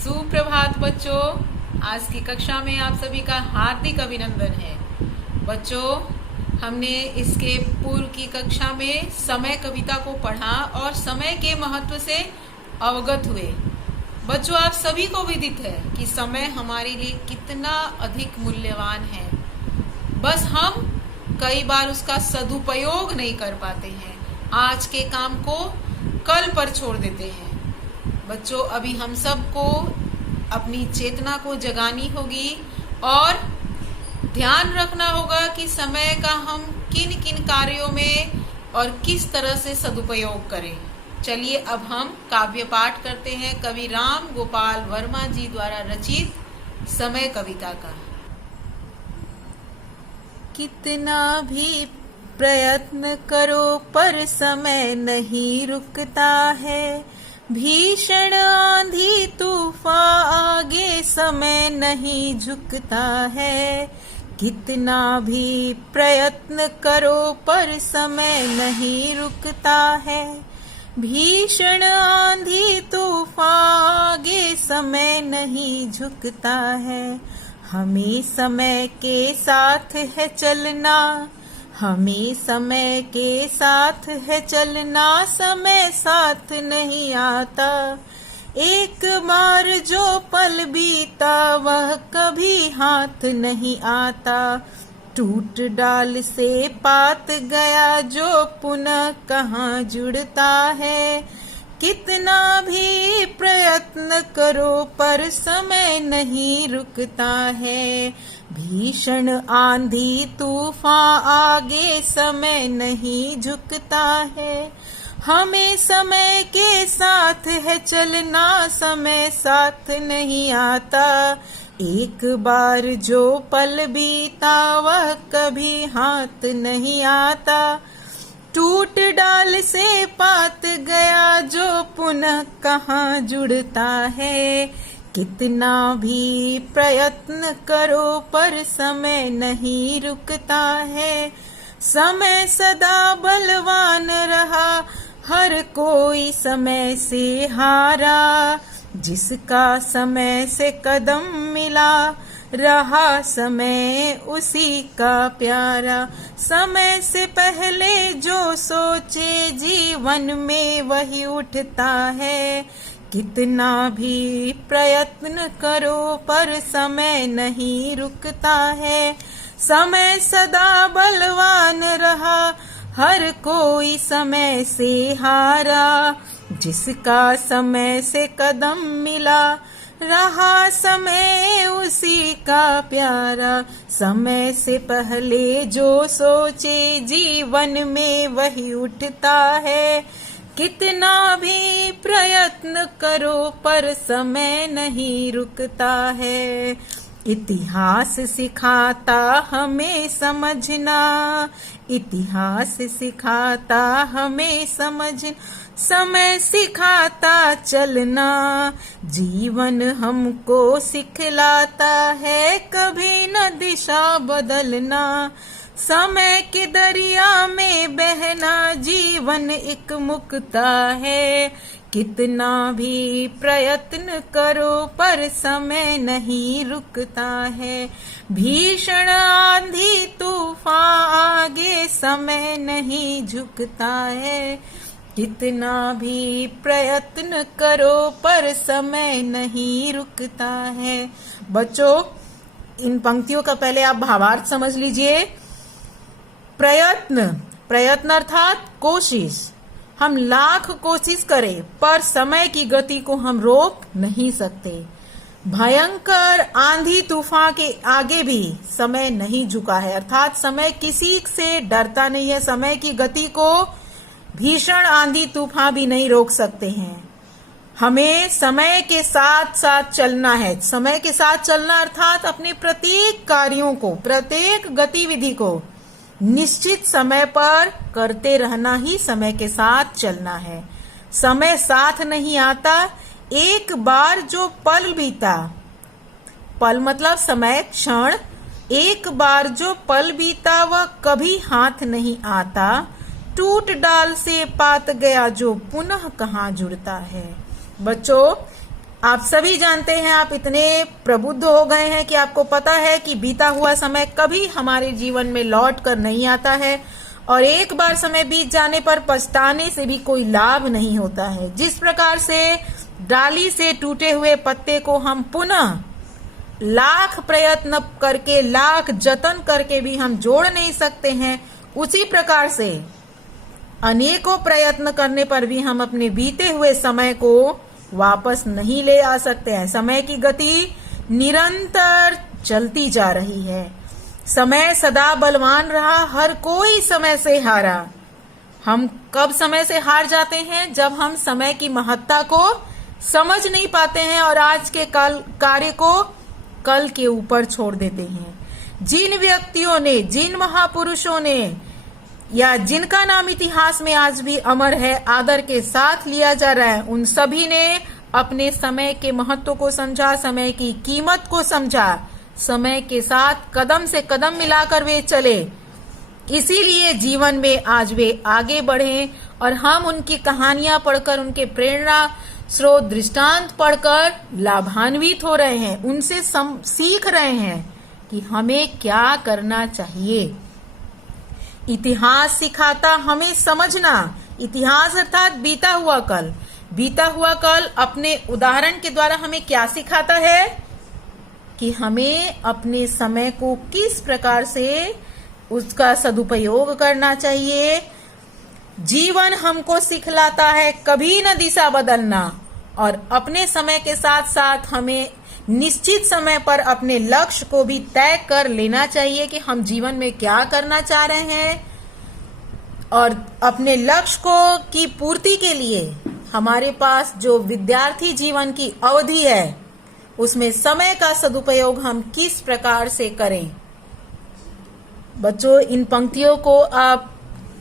सुप्रभात बच्चों। आज की कक्षा में आप सभी का हार्दिक अभिनंदन है। बच्चों, हमने इसके पूर्व की कक्षा में समय कविता को पढ़ा और समय के महत्व से अवगत हुए। बच्चों, आप सभी को विदित है कि समय हमारे लिए कितना अधिक मूल्यवान है। बस हम कई बार उसका सदुपयोग नहीं कर पाते हैं, आज के काम को कल पर छोड़ देते हैं। बच्चों, अभी हम सबको अपनी चेतना को जगानी होगी और ध्यान रखना होगा कि समय का हम किन किन कार्यों में और किस तरह से सदुपयोग करें। चलिए अब हम काव्य पाठ करते हैं कवि राम गोपाल वर्मा जी द्वारा रचित समय कविता का। कितना भी प्रयत्न करो पर समय नहीं रुकता है, भीषण आंधी तूफान आगे समय नहीं झुकता है। कितना भी प्रयत्न करो पर समय नहीं रुकता है, भीषण आंधी तूफान आगे समय नहीं झुकता है। हमें समय के साथ है चलना, हमें समय के साथ है चलना, समय साथ नहीं आता। एक बार जो पल बीता वह कभी हाथ नहीं आता। टूट डाल से पात गया जो पुनः कहाँ जुड़ता है। कितना भी प्रयत्न करो पर समय नहीं रुकता है, भीषण आंधी तूफान आगे समय नहीं झुकता है। हमें समय के साथ है चलना, समय साथ नहीं आता। एक बार जो पल बीता वह कभी हाथ नहीं आता। टूट डाल से पात गया जो पुनः कहाँ जुड़ता है। कितना भी प्रयत्न करो पर समय नहीं रुकता है। समय सदा बलवान रहा, हर कोई समय से हारा। जिसका समय से कदम मिला रहा समय उसी का प्यारा। समय से पहले जो सोचे जीवन में वही उठता है। कितना भी प्रयत्न करो पर समय नहीं रुकता है। समय सदा बलवान रहा, हर कोई समय से हारा। जिसका समय से कदम मिला रहा समय उसी का प्यारा। समय से पहले जो सोचे जीवन में वही उठता है। कितना भी प्रयत्न करो पर समय नहीं रुकता है। इतिहास सिखाता हमें समझना, इतिहास सिखाता हमें समझना। समय सिखाता चलना, जीवन हमको सिखलाता है कभी न दिशा बदलना। समय के दरिया में बहना जीवन एक मुक्ता है। कितना भी प्रयत्न करो पर समय नहीं रुकता है। भीषण आंधी तूफान आगे समय नहीं झुकता है। कितना भी प्रयत्न करो पर समय नहीं रुकता है। बच्चों, इन पंक्तियों का पहले आप भावार्थ समझ लीजिए। प्रयत्न, प्रयत्न अर्थात कोशिश। हम लाख कोशिश करें पर समय की गति को हम रोक नहीं सकते। भयंकर आंधी तूफान के आगे भी समय नहीं झुका है, अर्थात समय किसी से डरता नहीं है। समय की गति को भीषण आंधी तूफान भी नहीं रोक सकते हैं। हमें समय के साथ साथ चलना है। समय के साथ चलना अर्थात अपने प्रत्येक कार्यों को, प्रत्येक गतिविधि को निश्चित समय पर करते रहना ही समय के साथ चलना है। समय साथ नहीं आता। एक बार जो पल बीता, पल मतलब समय, क्षण, एक बार जो पल बीता वह कभी हाथ नहीं आता। टूट डाल से पात गया जो पुनः कहाँ जुड़ता है। बच्चों, आप सभी जानते हैं, आप इतने प्रबुद्ध हो गए हैं कि आपको पता है कि बीता हुआ समय कभी हमारे जीवन में लौट कर नहीं आता है और एक बार समय बीत जाने पर पछताने से भी कोई लाभ नहीं होता है। जिस प्रकार से डाली से टूटे हुए पत्ते को हम पुनः लाख प्रयत्न करके, लाख जतन करके भी हम जोड़ नहीं सकते हैं, उसी प्रकार से अनेकों प्रयत्न करने पर भी हम अपने बीते हुए समय को वापस नहीं ले आ सकते हैं। समय की गति निरंतर चलती जा रही है। समय सदा बलवान रहा, हर कोई समय से हारा। हम कब समय से हार जाते हैं? जब हम समय की महत्ता को समझ नहीं पाते हैं और आज के कार्य को कल के ऊपर छोड़ देते हैं। जिन व्यक्तियों ने, जिन महापुरुषों ने या जिनका नाम इतिहास में आज भी अमर है, आदर के साथ लिया जा रहा है, उन सभी ने अपने समय के महत्व को समझा, समय की कीमत को समझा, समय के साथ कदम से कदम मिलाकर वे चले। इसीलिए जीवन में आज वे आगे बढ़े और हम उनकी कहानियां पढ़कर, उनके प्रेरणा स्रोत दृष्टांत पढ़कर लाभान्वित हो रहे हैं, उनसे सीख रहे हैं कि हमें क्या करना चाहिए। इतिहास सिखाता हमें समझना। इतिहास अर्थात बीता हुआ कल। बीता हुआ कल अपने उदाहरण के द्वारा हमें क्या सिखाता है कि हमें अपने समय को किस प्रकार से उसका सदुपयोग करना चाहिए। जीवन हमको सिखलाता है कभी न दिशा बदलना और अपने समय के साथ साथ हमें निश्चित समय पर अपने लक्ष्य को भी तय कर लेना चाहिए कि हम जीवन में क्या करना चाह रहे हैं और अपने लक्ष्य को की पूर्ति के लिए हमारे पास जो विद्यार्थी जीवन की अवधि है उसमें समय का सदुपयोग हम किस प्रकार से करें। बच्चों, इन पंक्तियों को आप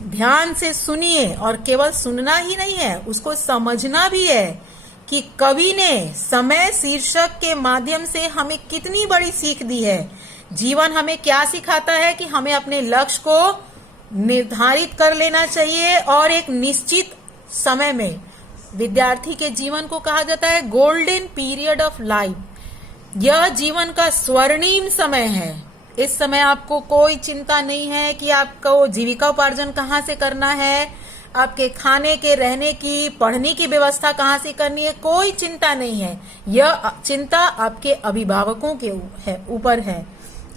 ध्यान से सुनिए और केवल सुनना ही नहीं है, उसको समझना भी है कि कवि ने समय शीर्षक के माध्यम से हमें कितनी बड़ी सीख दी है। जीवन हमें क्या सिखाता है कि हमें अपने लक्ष्य को निर्धारित कर लेना चाहिए और एक निश्चित समय में, विद्यार्थी के जीवन को कहा जाता है गोल्डन पीरियड ऑफ लाइफ। यह जीवन का स्वर्णिम समय है। इस समय आपको कोई चिंता नहीं है कि आपको जीविकोपार्जन कहाँ से करना है, आपके खाने के, रहने की, पढ़ने की व्यवस्था कहाँ से करनी है, कोई चिंता नहीं है। यह चिंता आपके अभिभावकों के ऊपर है।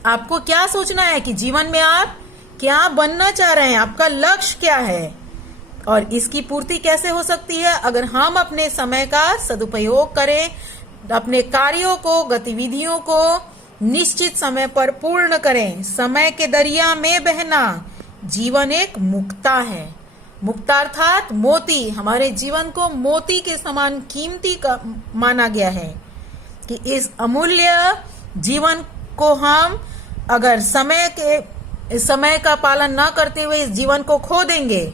आपको क्या सोचना है कि जीवन में आप क्या बनना चाह रहे हैं, आपका लक्ष्य क्या है और इसकी पूर्ति कैसे हो सकती है अगर हम अपने समय का सदुपयोग करें, अपने कार्यों को, गतिविधियों को निश्चित समय पर पूर्ण करें। समय के दरिया में बहना जीवन एक मुक्ता है। मुक्ता अर्थात मोती। हमारे जीवन को मोती के समान कीमती का माना गया है कि इस अमूल्य जीवन को हम अगर समय का पालन न करते हुए इस जीवन को खो देंगे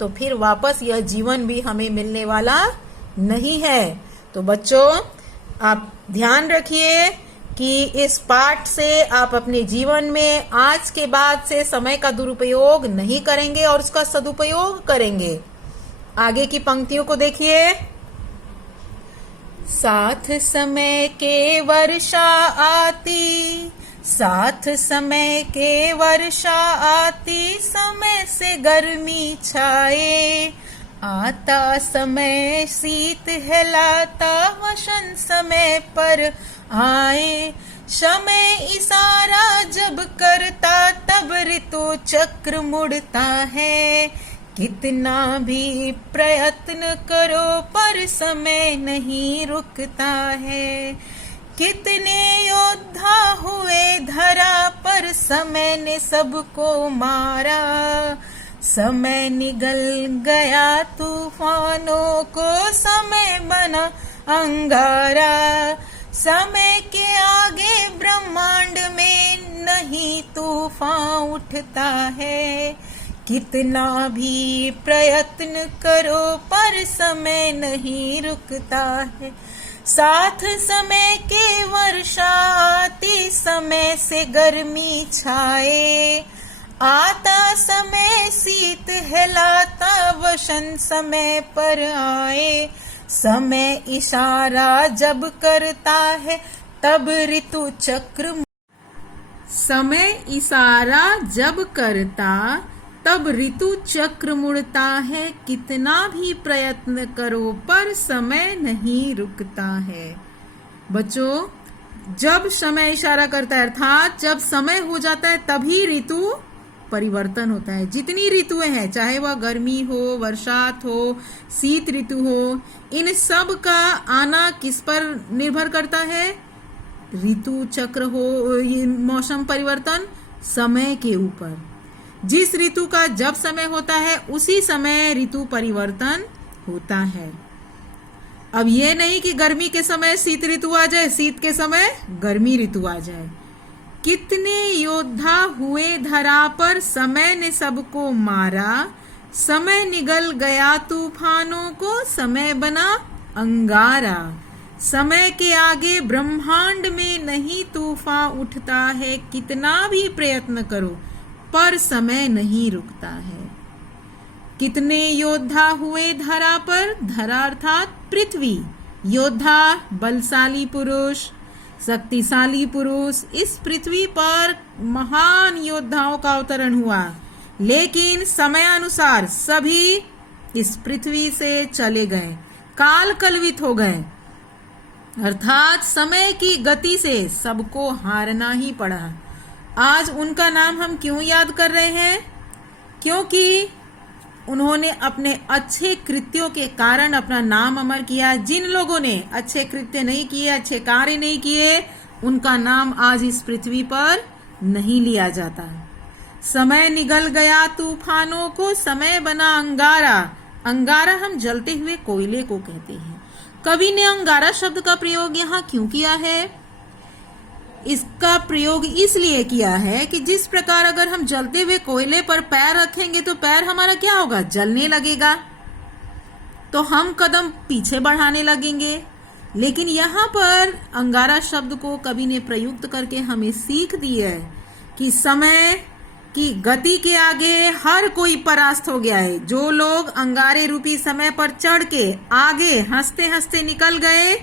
तो फिर वापस यह जीवन भी हमें मिलने वाला नहीं है। तो बच्चों, आप ध्यान रखिए कि इस पाठ से आप अपने जीवन में आज के बाद से समय का दुरुपयोग नहीं करेंगे और उसका सदुपयोग करेंगे। आगे की पंक्तियों को देखिए। साथ समय के वर्षा आती, साथ समय के वर्षा आती, समय से गर्मी छाए, आता समय शीत हिलाता, वसंत समय पर आए, समय इशारा जब करता तब ऋतु चक्र मुड़ता है, कितना भी प्रयत्न करो पर समय नहीं रुकता है, कितने योद्धा हुए धरा पर समय ने सबको मारा, समय निगल गया तूफानों को समय बना अंगारा, समय के आगे ब्रह्मांड में नहीं तूफान उठता है, कितना भी प्रयत्न करो पर समय नहीं रुकता है, साथ समय के वर्षा आती, समय से गर्मी छाए, आता समय शीत हिलाता, वसंत समय पर आए, समय इशारा जब करता है तब ऋतु चक्र, समय इशारा जब करता तब ऋतु चक्र मुड़ता है, कितना भी प्रयत्न करो पर समय नहीं रुकता है। बच्चों, जब समय इशारा करता है अर्थात जब समय हो जाता है तभी ऋतु परिवर्तन होता है। जितनी ऋतुएं हैं, चाहे वह गर्मी हो, वर्षात हो, शीत ऋतु हो, इन सब का आना किस पर निर्भर करता है? ऋतु चक्र हो, ये मौसम परिवर्तन समय के ऊपर। जिस ऋतु का जब समय होता है उसी समय ऋतु परिवर्तन होता है। अब ये नहीं कि गर्मी के समय शीत ऋतु आ जाए, शीत के समय गर्मी ऋतु आ जाए। कितने योद्धा हुए धरा पर, समय ने सबको मारा, समय निगल गया तूफानों को, समय बना अंगारा। समय के आगे ब्रह्मांड में नहीं तूफान उठता है, कितना भी प्रयत्न करो पर समय नहीं रुकता है। कितने योद्धा हुए धरा पर, धरा अर्थात पृथ्वी, योद्धा बलशाली पुरुष, शक्तिशाली पुरुष। इस पृथ्वी पर महान योद्धाओं का अवतरण हुआ, लेकिन समयानुसार सभी इस पृथ्वी से चले गए, काल कलवित हो गए, अर्थात समय की गति से सबको हारना ही पड़ा। आज उनका नाम हम क्यों याद कर रहे हैं? क्योंकि उन्होंने अपने अच्छे कृत्यों के कारण अपना नाम अमर किया। जिन लोगों ने अच्छे कृत्य नहीं किए, अच्छे कार्य नहीं किए, उनका नाम आज इस पृथ्वी पर नहीं लिया जाता। समय निगल गया तूफानों को, समय बना अंगारा। अंगारा हम जलते हुए कोयले को कहते हैं। कवि ने अंगारा शब्द का प्रयोग यहाँ क्यों किया है? इसका प्रयोग इसलिए किया है कि जिस प्रकार अगर हम जलते हुए कोयले पर पैर रखेंगे तो पैर हमारा क्या होगा? जलने लगेगा, तो हम कदम पीछे बढ़ाने लगेंगे। लेकिन यहाँ पर अंगारा शब्द को कवि ने प्रयुक्त करके हमें सीख दी है कि समय की गति के आगे हर कोई परास्त हो गया है। जो लोग अंगारे रूपी समय पर चढ़ के आगे हंसते हंसते निकल गए,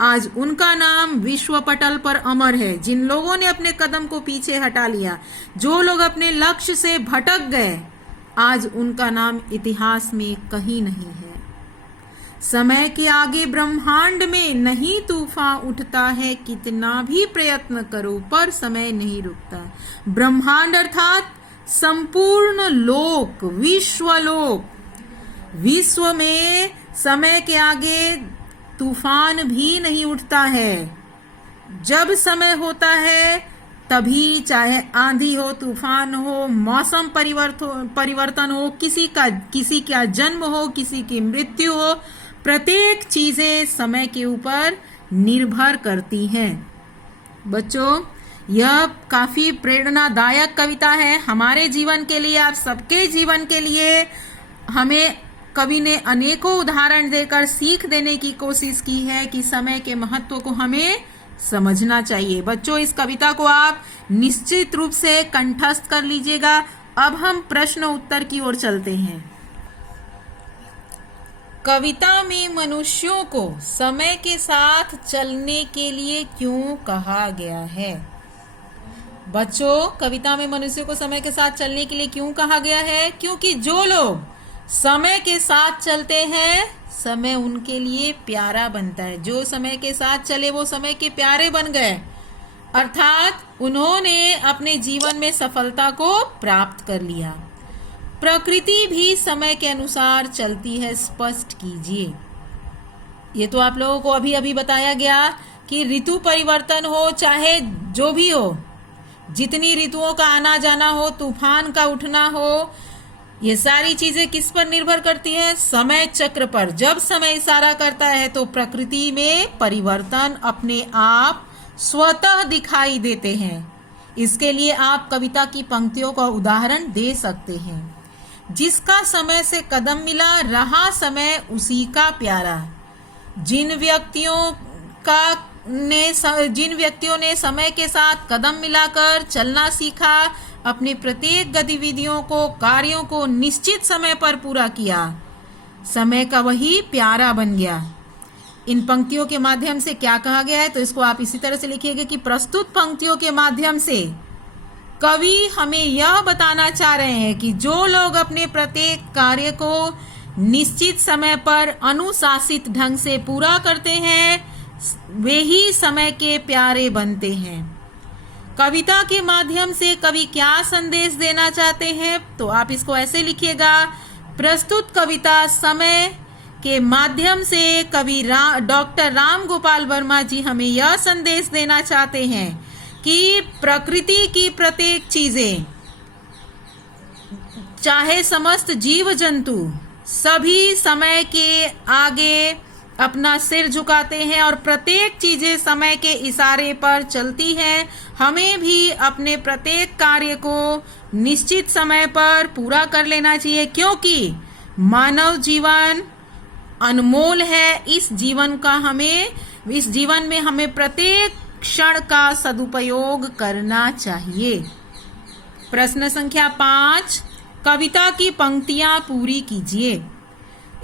आज उनका नाम विश्व पटल पर अमर है। जिन लोगों ने अपने कदम को पीछे हटा लिया, जो लोग अपने लक्ष्य से भटक गए, आज उनका नाम इतिहास में कहीं नहीं है। समय के आगे ब्रह्मांड में नहीं तूफान उठता है, कितना भी प्रयत्न करो पर समय नहीं रुकता। ब्रह्मांड अर्थात संपूर्ण लोक, विश्वलोक। विश्व में समय के आगे तूफान भी नहीं उठता है। जब समय होता है तभी, चाहे आंधी हो, तूफान हो, मौसम परिवर्तन हो, किसी का जन्म हो, किसी की मृत्यु हो, प्रत्येक चीजें समय के ऊपर निर्भर करती हैं। बच्चों, यह काफी प्रेरणादायक कविता है हमारे जीवन के लिए, आप सबके जीवन के लिए। हमें कवि ने अनेकों उदाहरण देकर सीख देने की कोशिश की है कि समय के महत्व को हमें समझना चाहिए। बच्चों, इस कविता को आप निश्चित रूप से कंठस्थ कर लीजिएगा। अब हम प्रश्न उत्तर की ओर चलते हैं। कविता में मनुष्यों को समय के साथ चलने के लिए क्यों कहा गया है? बच्चों, कविता में मनुष्यों को समय के साथ चलने के लिए क्यों कहा गया है? क्योंकि जो लोग समय के साथ चलते हैं, समय उनके लिए प्यारा बनता है। जो समय के साथ चले वो समय के प्यारे बन गए, अर्थात उन्होंने अपने जीवन में सफलता को प्राप्त कर लिया। प्रकृति भी समय के अनुसार चलती है, स्पष्ट कीजिए। ये तो आप लोगों को अभी अभी बताया गया कि ऋतु परिवर्तन हो, चाहे जो भी हो, जितनी ऋतुओं का आना जाना हो, तूफान का उठना हो, ये सारी चीजें किस पर निर्भर करती है? समय चक्र पर। जब समय इशारा करता है तो प्रकृति में परिवर्तन अपने आप स्वतः दिखाई देते हैं। इसके लिए आप कविता की पंक्तियों का उदाहरण दे सकते हैं। जिसका समय से कदम मिला, रहा समय उसी का प्यारा। जिन व्यक्तियों ने समय के साथ कदम मिलाकर चलना सीखा, अपने प्रत्येक गतिविधियों को, कार्यों को निश्चित समय पर पूरा किया, समय का वही प्यारा बन गया। इन पंक्तियों के माध्यम से क्या कहा गया है, तो इसको आप इसी तरह से लिखिएगा कि प्रस्तुत पंक्तियों के माध्यम से कवि हमें यह बताना चाह रहे हैं कि जो लोग अपने प्रत्येक कार्य को निश्चित समय पर अनुशासित ढंग से पूरा करते हैं वे ही समय के प्यारे बनते हैं। कविता के माध्यम से कवि क्या संदेश देना चाहते हैं, तो आप इसको ऐसे लिखिएगा। प्रस्तुत कविता समय के माध्यम से कवि डॉक्टर राम गोपाल वर्मा जी हमें यह संदेश देना चाहते हैं कि प्रकृति की प्रत्येक चीजें, चाहे समस्त जीव जंतु, सभी समय के आगे अपना सिर झुकाते हैं और प्रत्येक चीजें समय के इशारे पर चलती हैं। हमें भी अपने प्रत्येक कार्य को निश्चित समय पर पूरा कर लेना चाहिए, क्योंकि मानव जीवन अनमोल है। इस जीवन में हमें प्रत्येक क्षण का सदुपयोग करना चाहिए। प्रश्न संख्या 5, कविता की पंक्तियां पूरी कीजिए।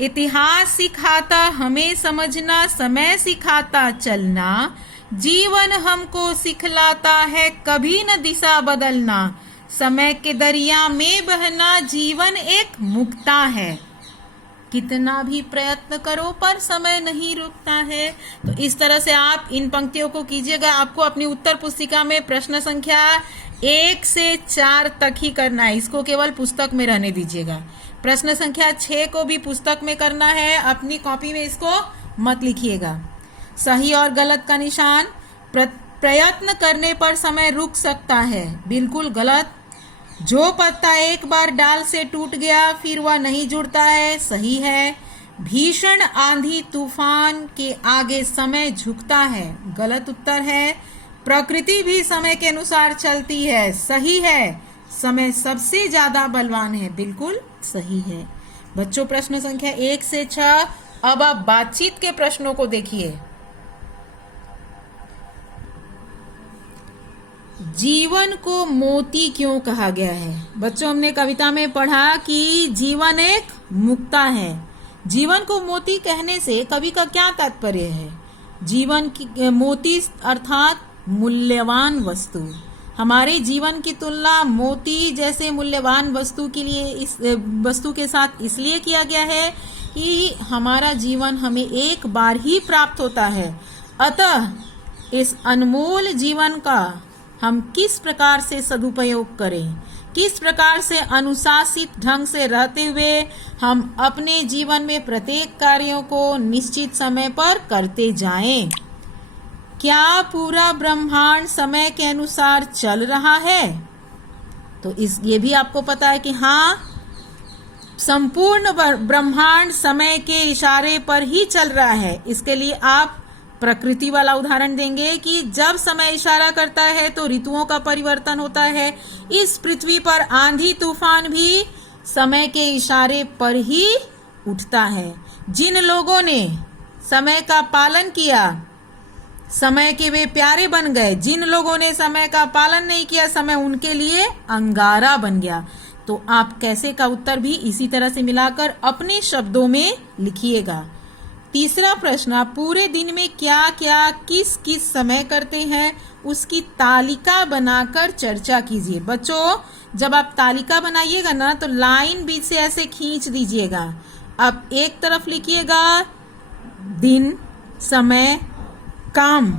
इतिहास सिखाता हमें समझना, समय सिखाता चलना, जीवन हमको सिखलाता है कभी न दिशा बदलना, समय के दरिया में बहना जीवन एक मुक्ता है। कितना भी प्रयत्न करो पर समय नहीं रुकता है। तो इस तरह से आप इन पंक्तियों को कीजिएगा। आपको अपनी उत्तर पुस्तिका में प्रश्न संख्या 1 से 4 तक ही करना है, इसको केवल पुस्तक में रहने दीजिएगा। प्रश्न संख्या 6 को भी पुस्तक में करना है, अपनी कॉपी में इसको मत लिखिएगा। सही और गलत का निशान। प्रयत्न करने पर समय रुक सकता है, बिल्कुल गलत। जो पत्ता एक बार डाल से टूट गया फिर वह नहीं जुड़ता है, सही है। भीषण आंधी तूफान के आगे समय झुकता है, गलत उत्तर है। प्रकृति भी समय के अनुसार चलती है, सही है। समय सबसे ज्यादा बलवान है, बिल्कुल सही है। बच्चों, प्रश्न संख्या 1 से 6। अब आप बातचीत के प्रश्नों को देखिए। जीवन को मोती क्यों कहा गया है? बच्चों, हमने कविता में पढ़ा कि जीवन एक मुक्ता है। जीवन को मोती कहने से कवि का क्या तात्पर्य है? जीवन की मोती अर्थात मूल्यवान वस्तु। हमारे जीवन की तुलना मोती जैसे मूल्यवान वस्तु के साथ इसलिए किया गया है कि हमारा जीवन हमें एक बार ही प्राप्त होता है। अतः इस अनमोल जीवन का हम किस प्रकार से सदुपयोग करें, किस प्रकार से अनुशासित ढंग से रहते हुए हम अपने जीवन में प्रत्येक कार्यों को निश्चित समय पर करते जाएं। क्या पूरा ब्रह्मांड समय के अनुसार चल रहा है? तो ये भी आपको पता है कि हाँ, संपूर्ण ब्रह्मांड समय के इशारे पर ही चल रहा है। इसके लिए आप प्रकृति वाला उदाहरण देंगे कि जब समय इशारा करता है तो ऋतुओं का परिवर्तन होता है। इस पृथ्वी पर आंधी तूफान भी समय के इशारे पर ही उठता है। जिन लोगों ने समय का पालन किया, समय के वे प्यारे बन गए। जिन लोगों ने समय का पालन नहीं किया, समय उनके लिए अंगारा बन गया। तो आप कैसे का उत्तर भी इसी तरह से मिलाकर अपने शब्दों में लिखिएगा। तीसरा प्रश्न, आप पूरे दिन में क्या क्या किस किस समय करते हैं उसकी तालिका बनाकर चर्चा कीजिए। बच्चों, जब आप तालिका बनाइएगा ना तो लाइन बीच से ऐसे खींच दीजिएगा। अब एक तरफ लिखिएगा दिन, समय, काम।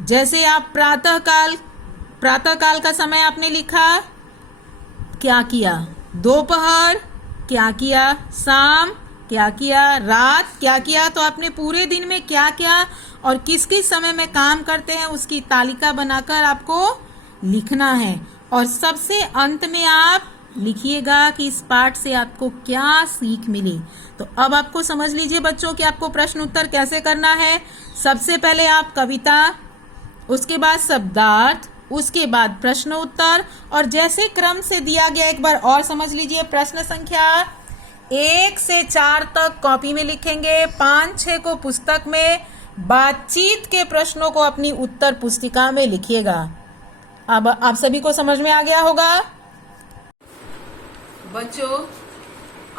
जैसे आप प्रातःकाल का समय आपने लिखा, क्या किया? दोपहर क्या किया? शाम क्या किया? रात क्या किया? तो आपने पूरे दिन में क्या क्या और किस किस समय में काम करते हैं उसकी तालिका बनाकर आपको लिखना है। और सबसे अंत में आप लिखिएगा कि इस पाठ से आपको क्या सीख मिली। तो अब आपको समझ लीजिए बच्चों कि आपको प्रश्न उत्तर कैसे करना है। सबसे पहले आप कविता, उसके बाद शब्दार्थ, उसके बाद प्रश्न उत्तर, और जैसे क्रम से दिया गया एक बार और समझ लीजिए। प्रश्न संख्या 1 से 4 तक कॉपी में लिखेंगे, 5-6 को पुस्तक में, बातचीत के प्रश्नों को अपनी उत्तर पुस्तिका में लिखिएगा। अब आप सभी को समझ में आ गया होगा। बच्चों,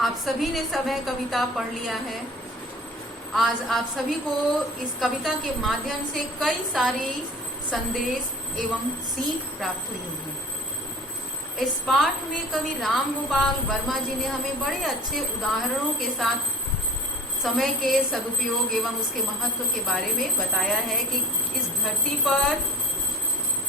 आप सभी ने समय कविता पढ़ लिया है। आज आप सभी को इस कविता के माध्यम से कई सारे संदेश एवं सीख प्राप्त हुई होगी। इस पाठ में कवि राम गोपाल वर्मा जी ने हमें बड़े अच्छे उदाहरणों के साथ समय के सदुपयोग एवं उसके महत्व के बारे में बताया है कि इस धरती पर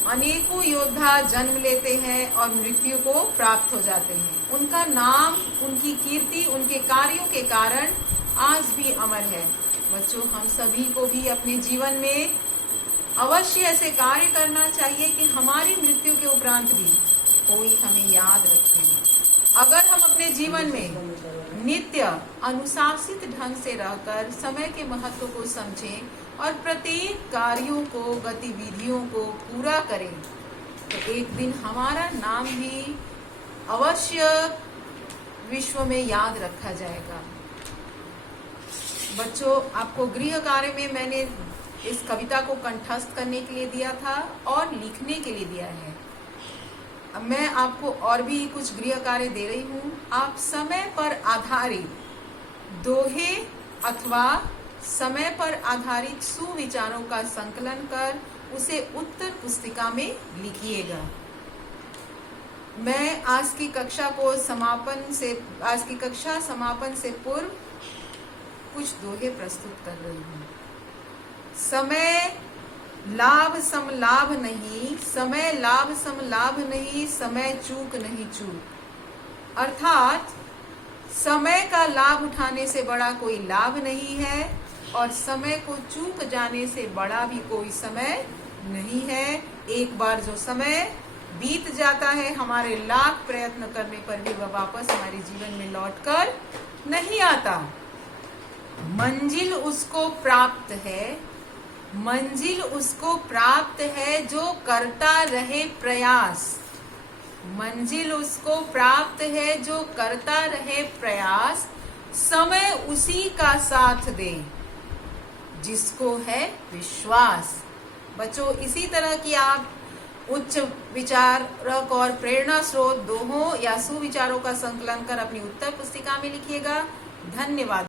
अनेकों योद्धा जन्म लेते हैं और मृत्यु को प्राप्त हो जाते हैं। उनका नाम, उनकी कीर्ति, उनके कार्यों के कारण आज भी अमर है। बच्चों, हम सभी को भी अपने जीवन में अवश्य ऐसे कार्य करना चाहिए कि हमारी मृत्यु के उपरांत भी कोई हमें याद रखे। अगर हम अपने जीवन में नित्य अनुशासित ढंग से रहकर समय के महत्व को समझें और प्रत्येक कार्यों को, गतिविधियों को पूरा करें, तो एक दिन हमारा नाम भी अवश्य विश्व में याद रखा जाएगा। बच्चों, आपको गृह कार्य में मैंने इस कविता को कंठस्थ करने के लिए दिया था और लिखने के लिए दिया है। अब मैं आपको और भी कुछ गृह कार्य दे रही हूँ। आप समय पर आधारित दोहे अथवा समय पर आधारित सुविचारों का संकलन कर उसे उत्तर पुस्तिका में लिखिएगा। मैं आज की कक्षा समापन से पूर्व कुछ दोहे प्रस्तुत कर रही हूँ। समय लाभ सम लाभ नहीं, समय लाभ सम लाभ नहीं, समय चूक नहीं चूक। अर्थात समय का लाभ उठाने से बड़ा कोई लाभ नहीं है और समय को चूक जाने से बड़ा भी कोई समय नहीं है। एक बार जो समय बीत जाता है, हमारे लाख प्रयत्न करने पर भी वह वापस हमारे जीवन में लौटकर नहीं आता। मंजिल उसको प्राप्त है, मंजिल उसको प्राप्त है जो करता रहे प्रयास। मंजिल उसको प्राप्त है जो करता रहे प्रयास। समय उसी का साथ दे जिसको है विश्वास। बच्चों, इसी तरह की आप उच्च विचारक और प्रेरणा स्रोत दोहों या सुविचारों का संकलन कर अपनी उत्तर पुस्तिका में लिखिएगा। धन्यवाद।